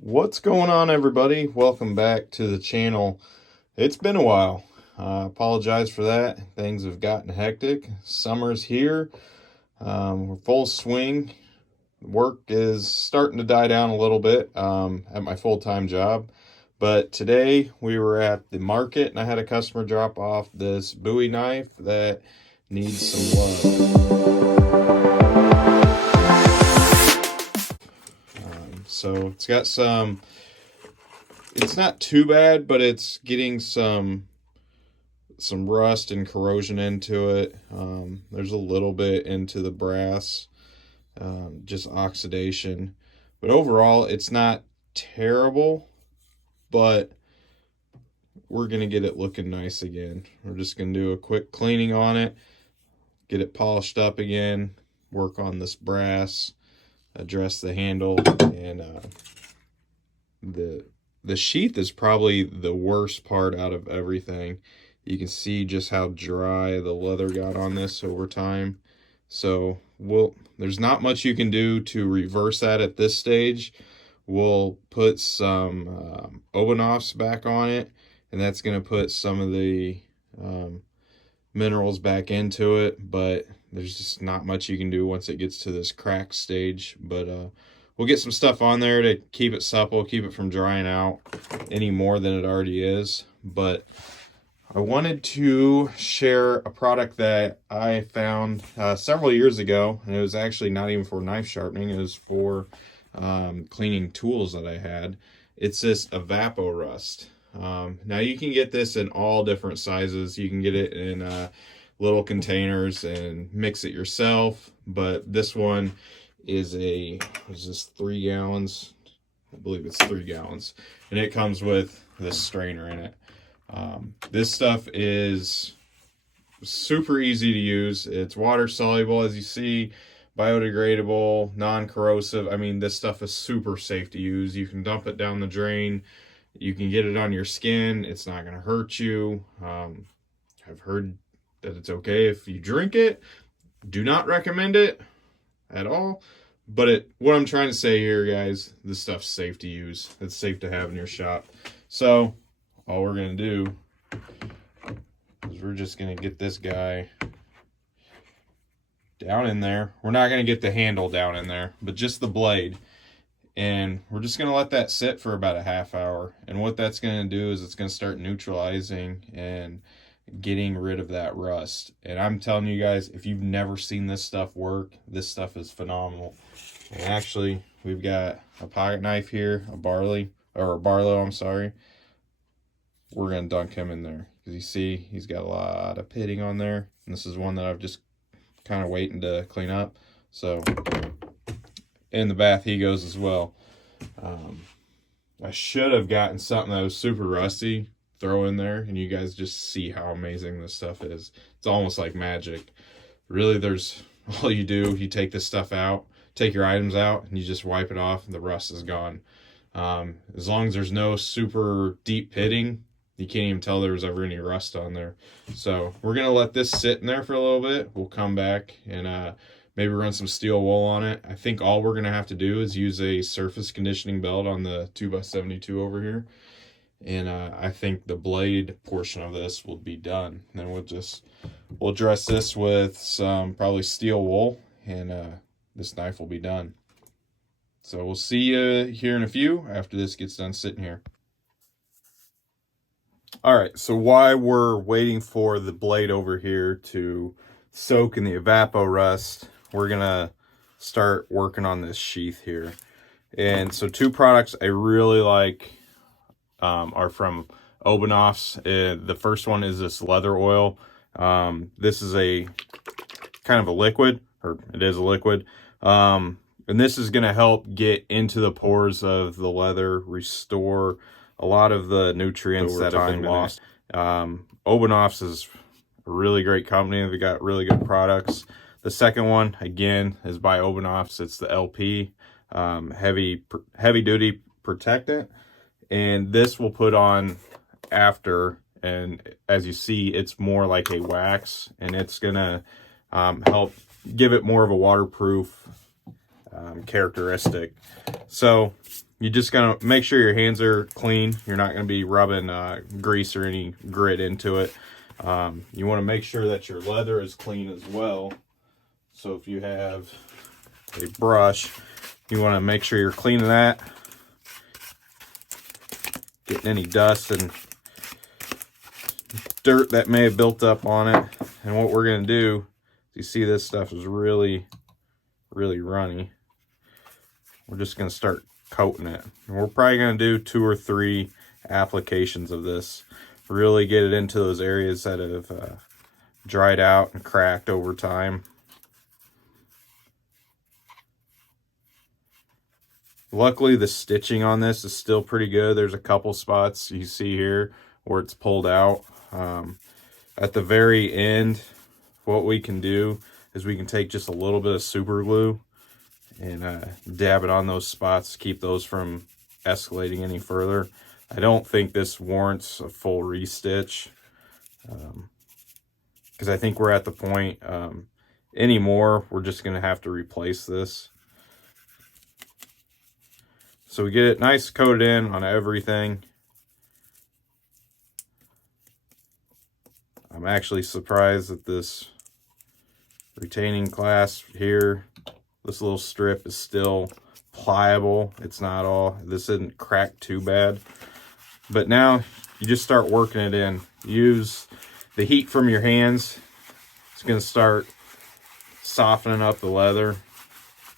What's going on, everybody? Welcome back to the channel. It's been a while. Apologize for that. Things have gotten hectic. Summer's here. We're full swing. Work is starting to die down a little bit at my full-time job. But today we were at the market and I had a customer drop off this Bowie knife that needs some love. So it's got some, it's not too bad, but it's getting some rust and corrosion into it. There's a little bit into the brass, just oxidation. But overall, it's not terrible, but we're going to get it looking nice again. We're just going to do a quick cleaning on it, get it polished up again, work on this brass, address the handle, and the sheath is probably the worst part out of everything. You can see just how dry the leather got on this over time. So there's not much you can do to reverse that at this stage. We'll put some Obenaufs back on it, and that's going to put some of the minerals back into it, but there's just not much you can do once it gets to this crack stage. But we'll get some stuff on there to keep it supple, keep it from drying out any more than it already is. But I wanted to share a product that I found several years ago, and it was actually not even for knife sharpening. It was for cleaning tools that I had. It's this Evapo-Rust. Now you can get this in all different sizes. You can get it in little containers and mix it yourself, but this one is this 3 gallons? I believe it's 3 gallons, and it comes with this strainer in it. This stuff is super easy to use. It's water soluble, as you see, biodegradable, non-corrosive. I mean, this stuff is super safe to use. You can dump it down the drain. You can get it on your skin. It's not going to hurt you. I've heard that it's okay if you drink it. Do not recommend it at all. But what I'm trying to say here, guys, this stuff's safe to use. It's safe to have in your shop. So all we're going to do is we're just going to get this guy down in there. We're not going to get the handle down in there, but just the blade. And we're just going to let that sit for about a half hour. And what that's going to do is it's going to start neutralizing and getting rid of that rust. And I'm telling you guys, if you've never seen this stuff work, this stuff is phenomenal. And actually, we've got a pocket knife here, a Barlow, I'm sorry. We're going to dunk him in there. Because you see, he's got a lot of pitting on there. And this is one that I've just kind of waiting to clean up. So in the bath he goes as well. I should have gotten something that was super rusty, throw in there, and you guys just see how amazing this stuff is. It's almost like magic. Really, all you do, you take this stuff out, take your items out, and you just wipe it off, and the rust is gone. As long as there's no super deep pitting, you can't even tell there was ever any rust on there. So we're going to let this sit in there for a little bit. We'll come back and maybe run some steel wool on it. I think all we're going to have to do is use a surface conditioning belt on the 2x72 over here. And I think the blade portion of this will be done. And then we'll dress this with some probably steel wool, and this knife will be done. So we'll see you here in a few after this gets done sitting here. All right, so while we're waiting for the blade over here to soak in the Evapo-Rust, we're gonna start working on this sheath here. And so 2 products I really like are from Obenaufs. The first one is this leather oil. This is a kind of a liquid, or it is a liquid. And this is going to help get into the pores of the leather, restore a lot of the nutrients that have been lost. Obenaufs is a really great company. They got really good products. The second one, again, is by Obenaufs. It's the LP, heavy duty protectant. And this will put on after, and as you see, it's more like a wax, and it's going to help give it more of a waterproof characteristic. So you just gotta make sure your hands are clean. You're not gonna be rubbing grease or any grit into it. You want to make sure that your leather is clean as well. So if you have a brush, you want to make sure you're cleaning that, getting any dust and dirt that may have built up on it. And what we're going to do, you see this stuff is really runny. We're just going to start coating it. And we're probably going to do 2 or 3 applications of this. Really get it into those areas that have dried out and cracked over time. Luckily, the stitching on this is still pretty good. There's a couple spots you see here where it's pulled out. At the very end, what we can do is we can take just a little bit of super glue and dab it on those spots to keep those from escalating any further. I don't think this warrants a full restitch because I think we're at the point anymore. We're just going to have to replace this. So we get it nice coated in on everything. I'm actually surprised that this retaining clasp here, this little strip is still pliable. It's not all, this isn't cracked too bad. But now you just start working it in. Use the heat from your hands. It's going to start softening up the leather.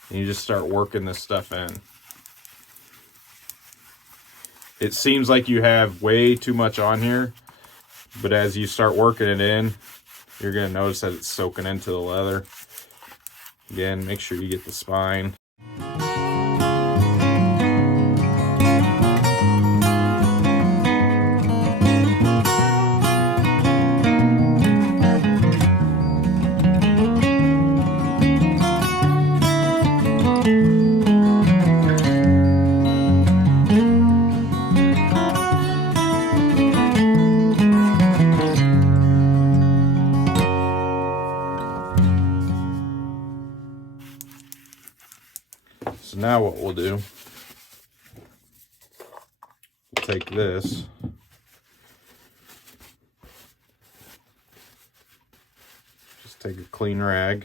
And you just start working this stuff in. It seems like you have way too much on here, but as you start working it in, you're going to notice that it's soaking into the leather. Again, make sure you get the spine. So now what we'll do, we'll take this, just take a clean rag,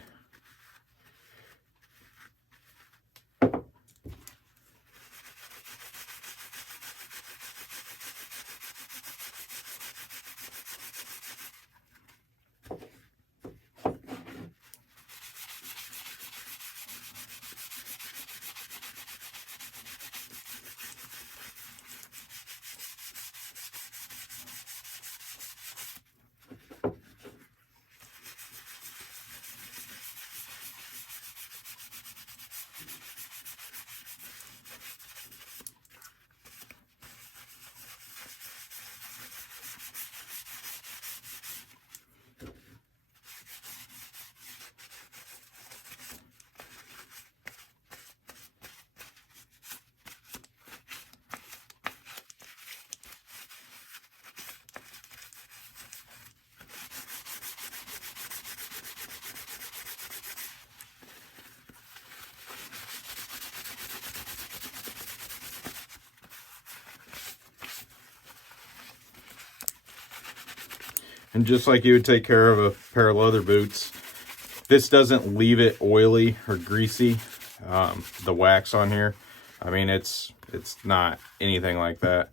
and just like you would take care of a pair of leather boots, this doesn't leave it oily or greasy. The wax on here, I mean, it's not anything like that.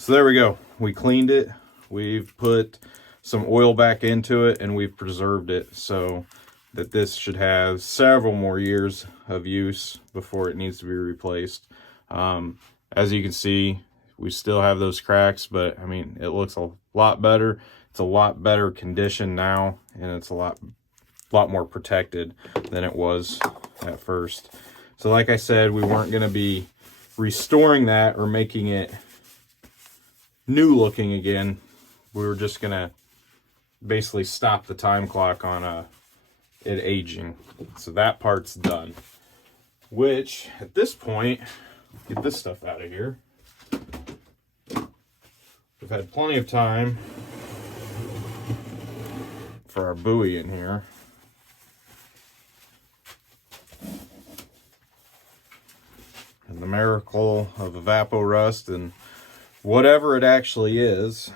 So there we go. We cleaned it. We've put some oil back into it and we've preserved it so that this should have several more years of use before it needs to be replaced. As you can see, we still have those cracks, but I mean, it looks a lot better. It's a lot better condition now, and it's a lot more protected than it was at first. So like I said, we weren't going to be restoring that or making it new looking again. We were just gonna basically stop the time clock on it aging. So that part's done. Which, at this point, get this stuff out of here. We've had plenty of time for our Bowie in here. And the miracle of evaporust and whatever it actually is.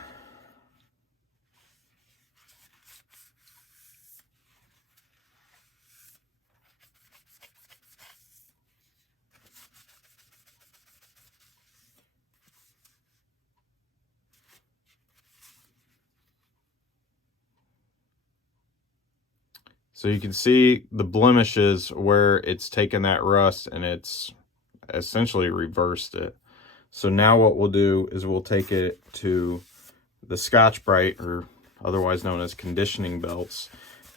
So you can see the blemishes where it's taken that rust and it's essentially reversed it. So now what we'll do is we'll take it to the Scotch-Brite, or otherwise known as conditioning belts,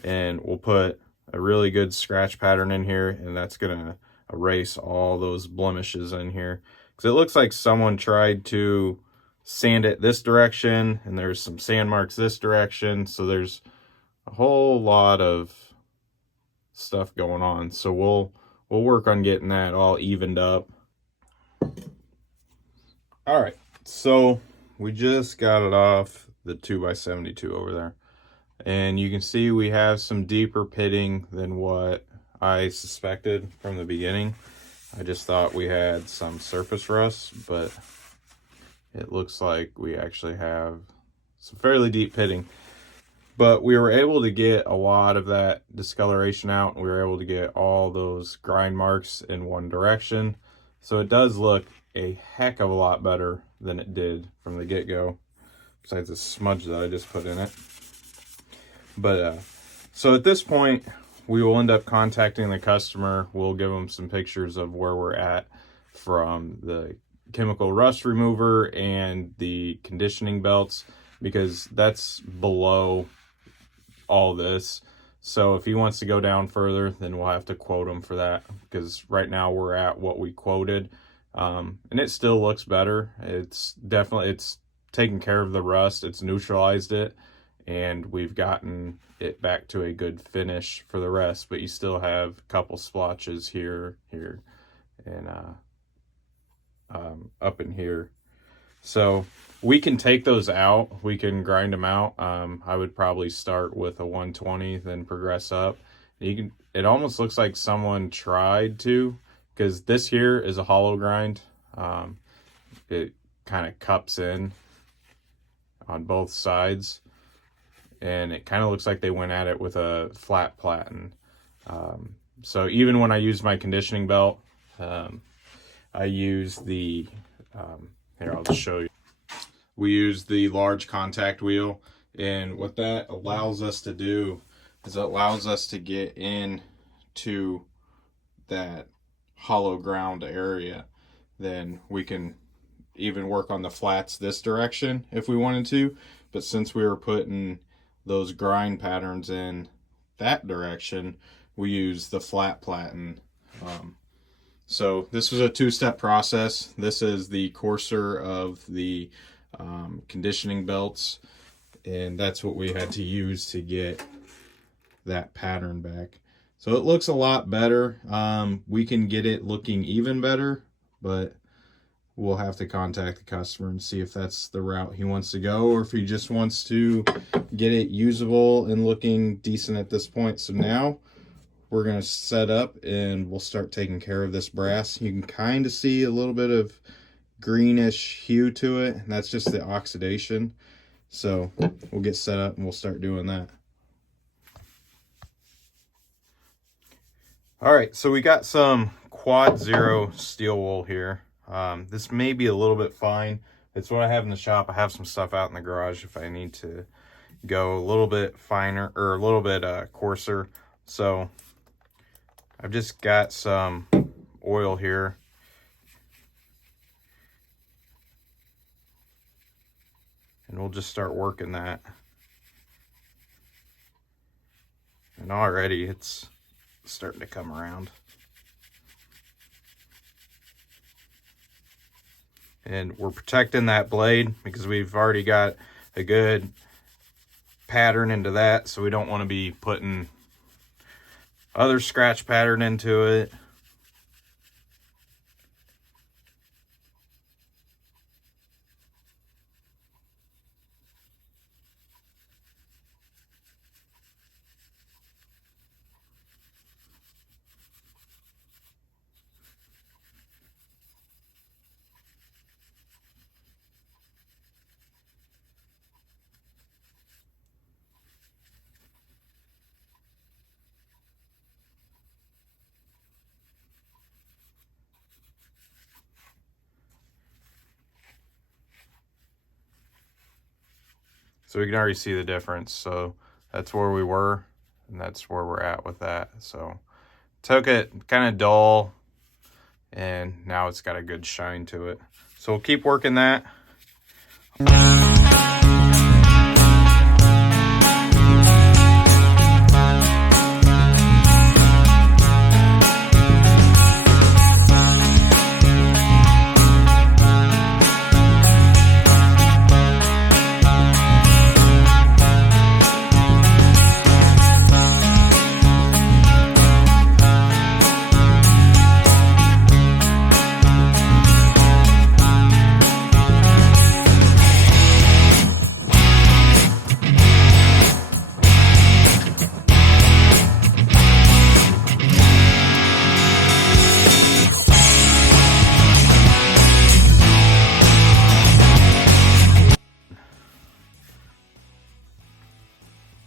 and we'll put a really good scratch pattern in here, and that's gonna erase all those blemishes in here. Because it looks like someone tried to sand it this direction, and there's some sand marks this direction, so there's a whole lot of stuff going on. So we'll work on getting that all evened up. All right, so we just got it off the 2x72 over there, and you can see we have some deeper pitting than what I suspected from the beginning. I just thought we had some surface rust, but it looks like we actually have some fairly deep pitting. But we were able to get a lot of that discoloration out. We were able to get all those grind marks in one direction. So it does look a heck of a lot better than it did from the get-go, besides the smudge that I just put in it. But so at this point, we will end up contacting the customer. We'll give them some pictures of where we're at from the chemical rust remover and the conditioning belts, because that's below all this. So if he wants to go down further, then we'll have to quote him for that, because right now we're at what we quoted. And it still looks better. It's taken care of the rust, it's neutralized it, and we've gotten it back to a good finish for the rest. But you still have a couple splotches here, and up in here. So we can take those out. We can grind them out. I would probably start with a 120, then progress up. It almost looks like someone tried to, because this here is a hollow grind. It kind of cups in on both sides, and it kind of looks like they went at it with a flat platen. So even when I use my conditioning belt, I use the here, I'll just show you. We use the large contact wheel, and what that allows us to do is it allows us to get in to that hollow ground area. Then we can even work on the flats this direction if we wanted to, but since we were putting those grind patterns in that direction, we use the flat platen. So this was a two-step process. This is the coarser of the conditioning belts, and that's what we had to use to get that pattern back. So it looks a lot better. We can get it looking even better, but we'll have to contact the customer and see if that's the route he wants to go, or if he just wants to get it usable and looking decent at this point. So now we're going to set up and we'll start taking care of this brass. You can kind of see a little bit of greenish hue to it, and that's just the oxidation. So we'll get set up and we'll start doing that. All right, so we got some quad zero steel wool here. This may be a little bit fine. It's what I have in the shop. I have some stuff out in the garage if I need to go a little bit finer, or a little bit coarser. So I've just got some oil here. And we'll just start working that. And already it's starting to come around. And we're protecting that blade because we've already got a good pattern into that, so we don't want to be putting other scratch pattern into it. So we can already see the difference. So that's where we were, and that's where we're at with that. So took it kind of dull, and now it's got a good shine to it. So we'll keep working that.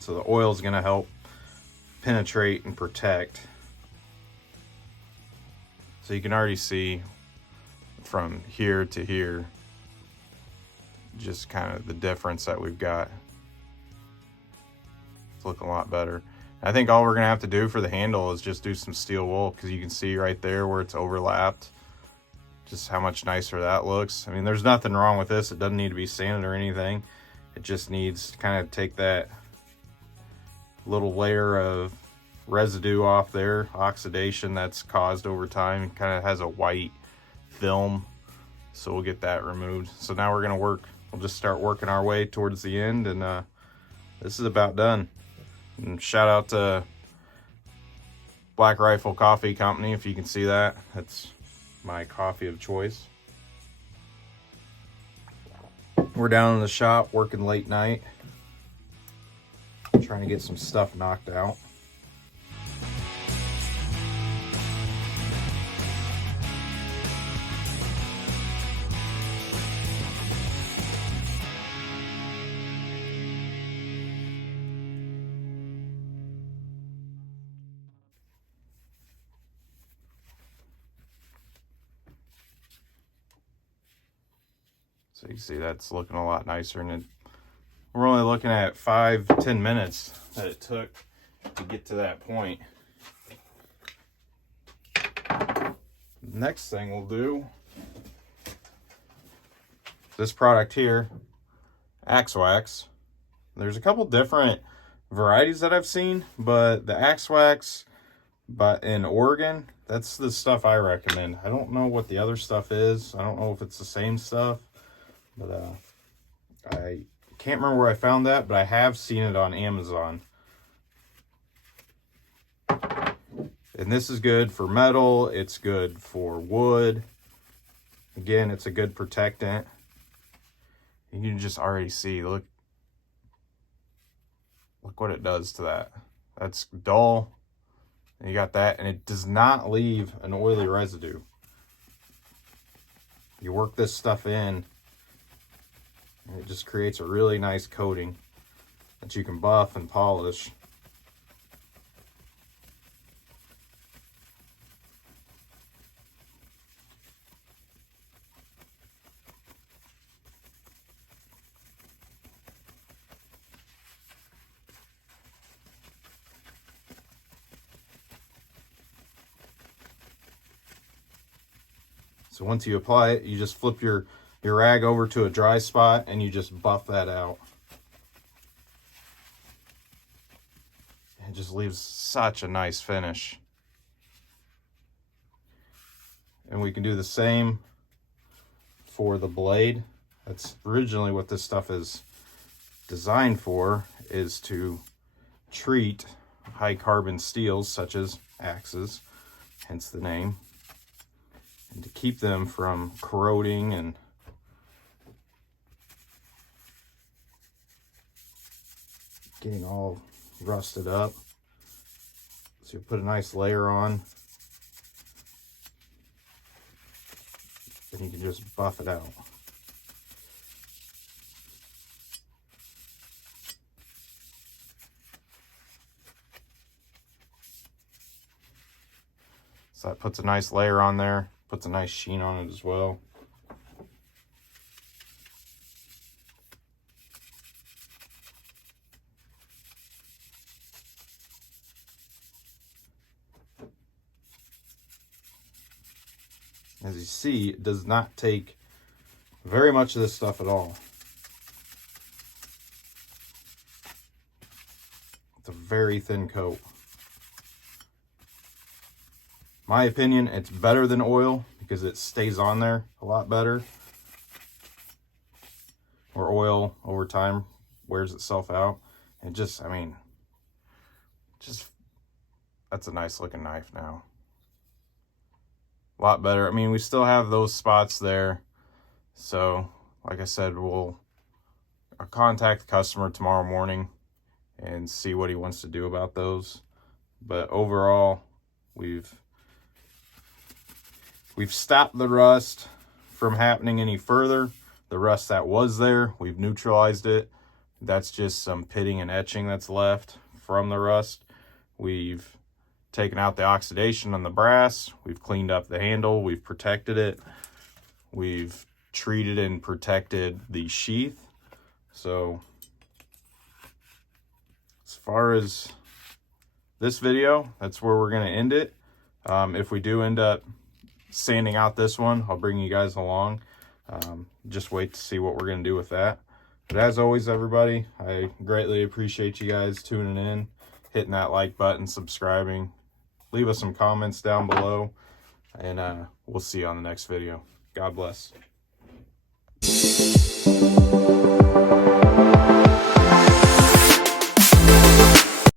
So the oil is going to help penetrate and protect. So you can already see from here to here just kind of the difference that we've got. It's looking a lot better. I think all we're going to have to do for the handle is just do some steel wool, because you can see right there where it's overlapped just how much nicer that looks. I mean, there's nothing wrong with this. It doesn't need to be sanded or anything. It just needs to kind of take that little layer of residue off there, oxidation that's caused over time. It kind of has a white film, so we'll get that removed. So now we're going to we'll just start working our way towards the end, and this is about done. And shout out to Black Rifle Coffee Company, if you can see that. That's my coffee of choice. We're down in the shop working late night, trying to get some stuff knocked out. So you can see that's looking a lot nicer, and we're only looking at 5-10 minutes that it took to get to that point. Next thing we'll do, this product here, Axe Wax. There's a couple different varieties that I've seen, but the Axe Wax in Oregon, that's the stuff I recommend. I don't know what the other stuff is. I don't know if it's the same stuff, but I can't remember where I found that, but I have seen it on Amazon. And this is good for metal. It's good for wood. Again, it's a good protectant. You can just already see, look what it does to that. That's dull. And you got that, and it does not leave an oily residue. You work this stuff in, and it just creates a really nice coating that you can buff and polish. So once you apply it, you just flip your rag over to a dry spot and you just buff that out. It just leaves such a nice finish. And we can do the same for the blade. That's originally what this stuff is designed for, is to treat high carbon steels such as axes, hence the name, and to keep them from corroding and getting all rusted up. So you put a nice layer on, then you can just buff it out. So that puts a nice layer on there, puts a nice sheen on it as well. As you see, it does not take very much of this stuff at all. It's a very thin coat. My opinion, it's better than oil because it stays on there a lot better. Or oil over time wears itself out. And just, I mean, that's a nice looking knife now. A lot better. I mean, we still have those spots there. So, like I said, I'll contact the customer tomorrow morning and see what he wants to do about those. But overall, we've stopped the rust from happening any further. The rust that was there, we've neutralized it. That's just some pitting and etching that's left from the rust. We've taken out the oxidation on the brass. We've cleaned up the handle. We've protected it. We've treated and protected the sheath. So as far as this video, that's where we're going to end it. If we do end up sanding out this one, I'll bring you guys along. Just wait to see what we're going to do with that. But as always, everybody, I greatly appreciate you guys tuning in, hitting that like button, subscribing. Leave us some comments down below, and we'll see you on the next video. God bless.